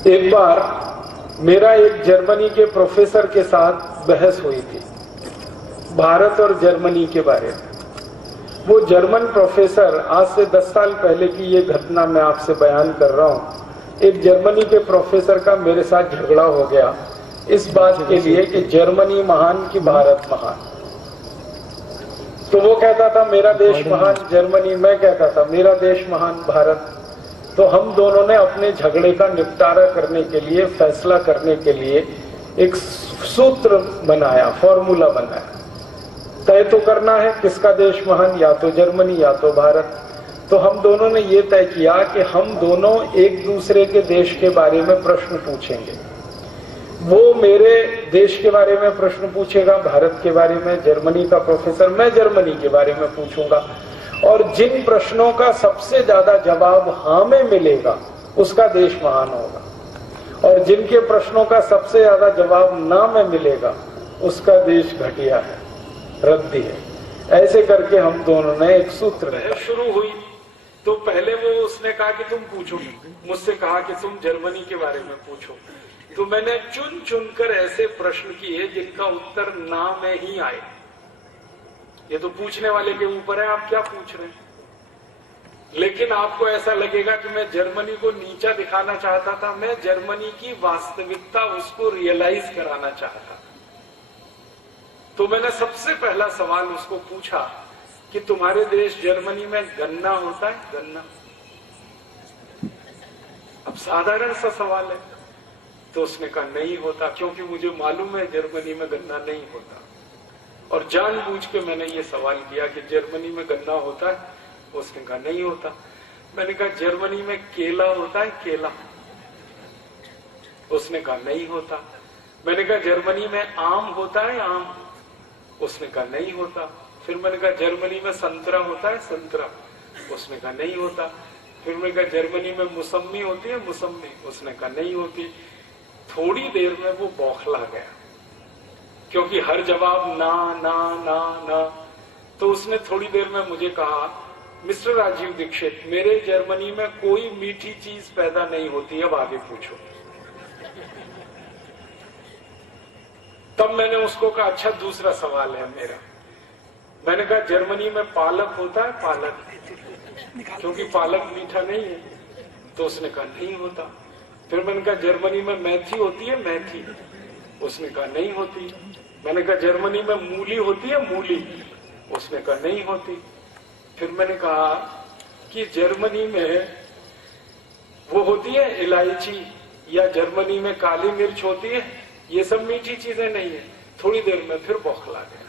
एक बार मेरा एक जर्मनी के प्रोफेसर के साथ बहस हुई थी भारत और जर्मनी के बारे में। वो जर्मन प्रोफेसर, आज से 10 साल पहले की ये घटना मैं आपसे बयान कर रहा हूँ। एक जर्मनी के प्रोफेसर का मेरे साथ झगड़ा हो गया इस बात के लिए कि जर्मनी महान कि भारत महान। तो वो कहता था मेरा देश महान जर्मनी, मैं कहता था मेरा देश महान भारत। तो हम दोनों ने अपने झगड़े का निपटारा करने के लिए, फैसला करने के लिए एक सूत्र बनाया, फॉर्मूला बनाया। तय तो करना है किसका देश महान, या तो जर्मनी या तो भारत। तो हम दोनों ने ये तय किया कि हम दोनों एक दूसरे के देश के बारे में प्रश्न पूछेंगे। वो मेरे देश के बारे में प्रश्न पूछेगा, भारत के बारे में, जर्मनी का प्रोफेसर, मैं जर्मनी के बारे में पूछूंगा। और जिन प्रश्नों का सबसे ज्यादा जवाब हाँ में मिलेगा उसका देश महान होगा, और जिनके प्रश्नों का सबसे ज्यादा जवाब ना में मिलेगा उसका देश घटिया है, रद्दी है। ऐसे करके हम दोनों ने एक सूत्र शुरू हुई। तो पहले वो उसने कहा कि तुम पूछो, मुझसे कहा कि तुम जर्मनी के बारे में पूछो। तो मैंने चुन चुनकर ऐसे प्रश्न किए जिनका उत्तर ना में ही आए। ये तो पूछने वाले के ऊपर है आप क्या पूछ रहे हैं। लेकिन आपको ऐसा लगेगा कि मैं जर्मनी को नीचा दिखाना चाहता था, मैं जर्मनी की वास्तविकता उसको रियलाइज कराना चाहता। तो मैंने सबसे पहला सवाल उसको पूछा कि तुम्हारे देश जर्मनी में गन्ना होता है? गन्ना। अब साधारण सा सवाल है। तो उसने कहा नहीं होता, क्योंकि मुझे मालूम है जर्मनी में गन्ना नहीं होता। और जानबूझ के मैंने ये सवाल किया कि जर्मनी में गन्ना होता है? उसने कहा नहीं होता। मैंने कहा जर्मनी में केला होता है? केला। उसने कहा नहीं होता। मैंने कहा जर्मनी में आम होता है? आम। उसने कहा नहीं होता। फिर मैंने कहा जर्मनी में संतरा होता है? संतरा। उसने कहा नहीं होता। फिर मैंने कहा जर्मनी में मौसम्मी होती है? मौसम्मी। उसने कहा नहीं होती। थोड़ी देर में वो बौखला गया, क्योंकि हर जवाब ना ना ना ना। तो उसने थोड़ी देर में मुझे कहा, मिस्टर राजीव दीक्षित, मेरे जर्मनी में कोई मीठी चीज पैदा नहीं होती, अब आगे पूछो। तब मैंने उसको कहा अच्छा दूसरा सवाल है मेरा। मैंने कहा जर्मनी में पालक होता है? पालक। क्योंकि पालक मीठा नहीं है। तो उसने कहा नहीं होता। फिर मैंने कहा जर्मनी में मेथी होती है? मेथी। उसने कहा नहीं होती। मैंने कहा जर्मनी में मूली होती है? मूली। उसने कहा नहीं होती। फिर मैंने कहा कि जर्मनी में वो होती है इलायची, या जर्मनी में काली मिर्च होती है? ये सब मीठी चीजें नहीं है। थोड़ी देर में फिर बौखला गया।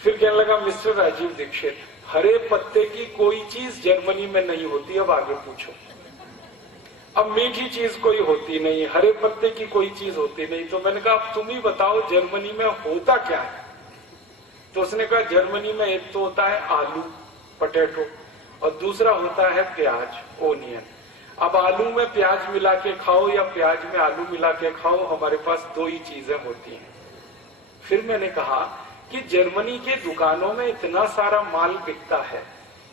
फिर कहने लगा मिस्टर राजीव दीक्षित, हरे पत्ते की कोई चीज जर्मनी में नहीं होती, अब आगे पूछो। अब मीठी चीज कोई होती नहीं, हरे पत्ते की कोई चीज होती नहीं। तो मैंने कहा अब तुम ही बताओ जर्मनी में होता क्या है। तो उसने कहा जर्मनी में एक तो होता है आलू, पोटैटो, और दूसरा होता है प्याज, ओनियन। अब आलू में प्याज मिला के खाओ या प्याज में आलू मिला के खाओ, हमारे पास दो ही चीजें होती हैं। फिर मैंने कहा कि जर्मनी के दुकानों में इतना सारा माल बिकता है,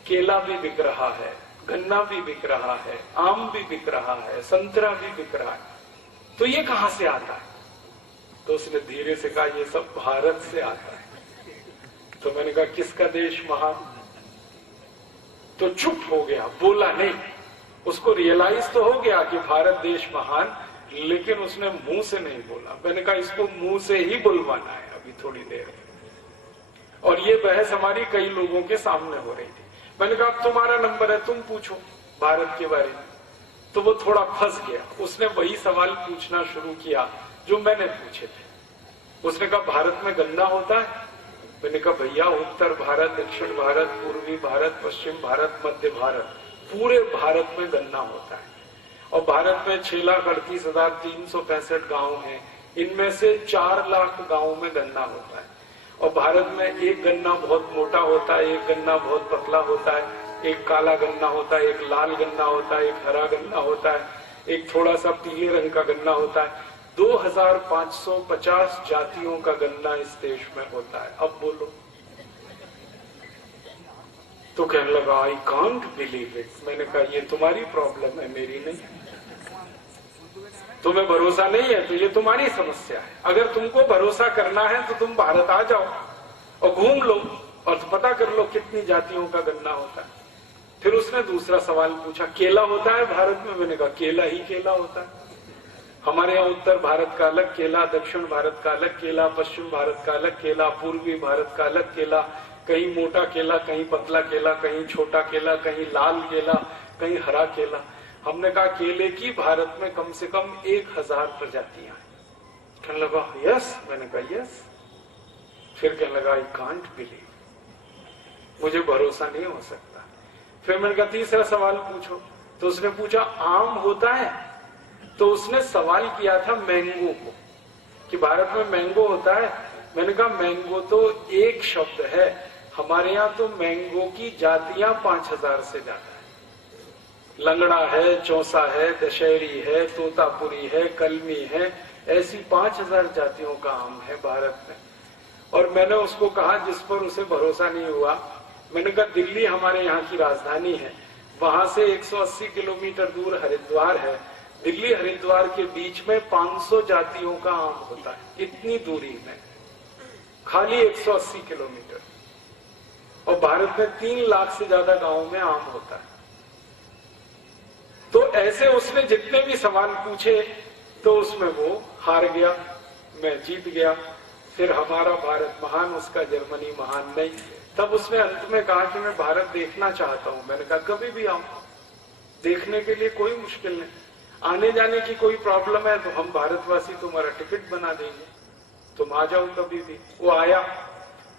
केला भी बिक रहा है, गन्ना भी बिक रहा है, आम भी बिक रहा है, संतरा भी बिक रहा है, तो ये कहां से आता है? तो उसने धीरे से कहा ये सब भारत से आता है। तो मैंने कहा किसका देश महान? तो चुप हो गया, बोला नहीं। उसको रियलाइज तो हो गया कि भारत देश महान, लेकिन उसने मुंह से नहीं बोला। मैंने कहा इसको मुंह से ही बुलवाना है अभी थोड़ी देर। और ये बहस हमारी कई लोगों के सामने हो रही थी। मैंने कहा अब तुम्हारा नंबर है, तुम पूछो भारत के बारे में। तो वो थोड़ा फंस गया, उसने वही सवाल पूछना शुरू किया जो मैंने पूछे थे। उसने कहा भारत में गन्ना होता है? मैंने कहा भैया उत्तर भारत, दक्षिण भारत, पूर्वी भारत, पश्चिम भारत, मध्य भारत, पूरे भारत में गन्ना होता है। और भारत में 6,38,365 गांव हैं, इनमें से 4 लाख गांवों में गन्ना होता है। और भारत में एक गन्ना बहुत मोटा होता है, एक गन्ना बहुत पतला होता है, एक काला गन्ना होता है, एक लाल गन्ना होता है, एक हरा गन्ना होता है, एक थोड़ा सा पीले रंग का गन्ना होता है। 2550 जातियों का गन्ना इस देश में होता है। अब बोलो। तो कहने लगा आई कांट बिलीव इट। मैंने कहा ये तुम्हारी प्रॉब्लम है, मेरी नहीं। तुम्हें भरोसा नहीं है तो ये तुम्हारी समस्या है। अगर तुमको भरोसा करना है तो तुम भारत आ जाओ और घूम लो और पता कर लो कितनी जातियों का गन्ना होता है। फिर उसने दूसरा सवाल पूछा, केला होता है भारत में? मैंने कहा केला ही केला होता है। हमारे यहाँ उत्तर भारत का अलग केला, दक्षिण भारत का अलग केला, पश्चिम भारत का अलग केला, पूर्वी भारत का अलग केला, कहीं मोटा केला, कहीं पतला केला, कहीं छोटा केला, कहीं लाल केला, कहीं हरा केला। हमने कहा केले की भारत में कम से कम 1000 प्रजातियां हैं। कहने लगा यस। मैंने कहा यस। फिर कहने लगा आई कांट बिलीव, मुझे भरोसा नहीं हो सकता। फिर मैंने कहा तीसरा सवाल पूछो। तो उसने पूछा आम होता है? तो उसने सवाल किया था मैंगो को कि भारत में मैंगो होता है। मैंने कहा मैंगो तो एक शब्द है, हमारे यहाँ तो मैंगो की जातियां 5000 से ज्यादा है। लंगड़ा है, चौसा है, दशहरी है, तोतापुरी है, कलमी है, ऐसी 5000 जातियों का आम है भारत में। और मैंने उसको कहा, जिस पर उसे भरोसा नहीं हुआ, मैंने कहा दिल्ली हमारे यहाँ की राजधानी है, वहां से 180 किलोमीटर दूर हरिद्वार है। दिल्ली हरिद्वार के बीच में 500 जातियों का आम होता है, इतनी दूरी में, खाली 180 किलोमीटर। और भारत में 3 लाख से ज्यादा गांवों में आम होता है। तो ऐसे उसने जितने भी सवाल पूछे तो उसमें वो हार गया, मैं जीत गया। फिर हमारा भारत महान, उसका जर्मनी महान नहीं। तब उसने अंत में कहा कि मैं भारत देखना चाहता हूं। मैंने कहा कभी भी आओ, देखने के लिए कोई मुश्किल नहीं। आने जाने की कोई प्रॉब्लम है तो हम भारतवासी तुम्हारा टिकट बना देंगे, तुम आ जाओ कभी भी। वो आया,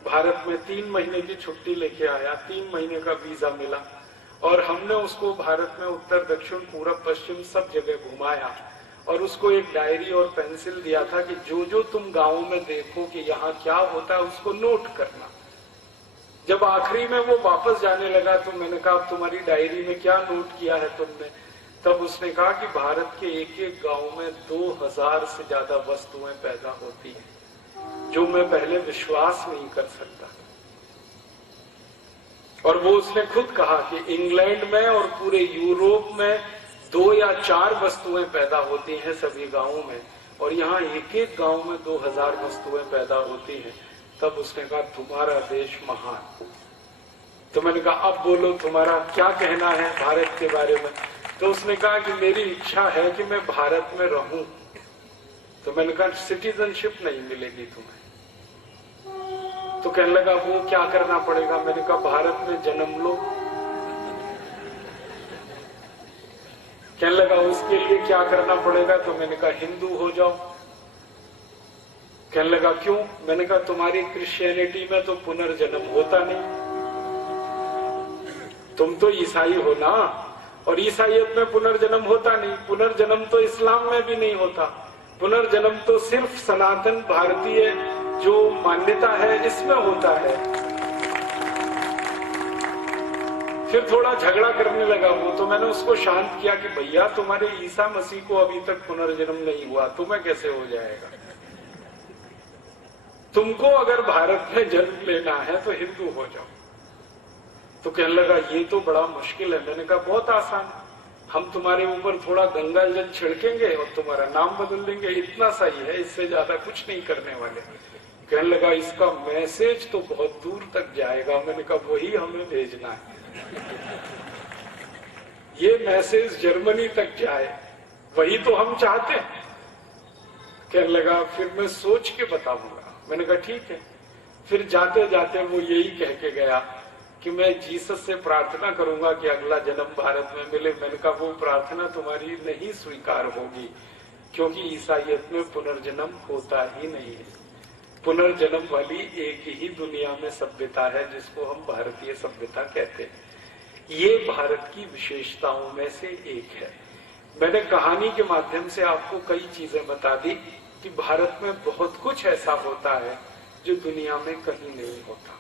भारत में 3 महीने की छुट्टी लेके आया, 3 महीने का वीजा मिला और हमने उसको भारत में उत्तर दक्षिण पूरब पश्चिम सब जगह घुमाया और उसको एक डायरी और पेंसिल दिया था कि जो जो तुम गाँव में देखो कि यहाँ क्या होता है उसको नोट करना। जब आखिरी में वो वापस जाने लगा तो मैंने कहा तुम्हारी डायरी में क्या नोट किया है तुमने? तब उसने कहा कि भारत के एक एक गांव में 2000 से ज्यादा वस्तुएं पैदा होती हैं, जो मैं पहले विश्वास नहीं कर सकता। और वो उसने खुद कहा कि इंग्लैंड में और पूरे यूरोप में 2 या 4 वस्तुएं पैदा होती हैं सभी गांवों में, और यहाँ एक एक गांव में 2000 वस्तुएं पैदा होती हैं। तब उसने कहा तुम्हारा देश महान। तो मैंने कहा अब बोलो तुम्हारा क्या कहना है भारत के बारे में? तो उसने कहा कि मेरी इच्छा है कि मैं भारत में रहूं। तो मैंने कहा सिटीजनशिप नहीं मिलेगी तुम्हें। तो कहने लगा वो क्या करना पड़ेगा? मैंने कहा भारत में जन्म लो। कहने लगा उसके लिए क्या करना पड़ेगा? तो मैंने कहा हिंदू हो जाओ। कहने लगा क्यों? मैंने कहा तुम्हारी क्रिश्चियनिटी में तो पुनर्जन्म होता नहीं, तुम तो ईसाई हो ना, और ईसाइयत में पुनर्जन्म होता नहीं। पुनर्जन्म तो इस्लाम में भी नहीं होता। पुनर्जन्म तो सिर्फ सनातन भारतीय जो मान्यता है इसमें होता है। फिर थोड़ा झगड़ा करने लगा वो, तो मैंने उसको शांत किया कि भैया तुम्हारे ईसा मसीह को अभी तक पुनर्जन्म नहीं हुआ, तुम्हें कैसे हो जाएगा? तुमको अगर भारत में जन्म लेना है तो हिंदू हो जाओ। तो कहने लगा ये तो बड़ा मुश्किल है। मैंने कहा बहुत आसान है, हम तुम्हारे ऊपर थोड़ा गंगा जल छिड़केंगे और तुम्हारा नाम बदल देंगे, इतना सही है, इससे ज्यादा कुछ नहीं करने वाले। कहने लगा इसका मैसेज तो बहुत दूर तक जाएगा। मैंने कहा वही हमें भेजना है, ये मैसेज जर्मनी तक जाए, वही तो हम चाहते हैं। कहने लगा फिर मैं सोच के बताऊंगा। मैंने कहा ठीक है। फिर जाते जाते वो यही कह के गया कि मैं जीसस से प्रार्थना करूंगा कि अगला जन्म भारत में मिले। मैंने कहा वो प्रार्थना तुम्हारी नहीं स्वीकार होगी, क्योंकि ईसाइयत में पुनर्जन्म होता ही नहीं है। पुनर्जन्म वाली एक ही दुनिया में सभ्यता है जिसको हम भारतीय सभ्यता कहते हैं। ये भारत की विशेषताओं में से एक है। मैंने कहानी के माध्यम से आपको कई चीजें बता दी कि भारत में बहुत कुछ ऐसा होता है जो दुनिया में कहीं नहीं होता।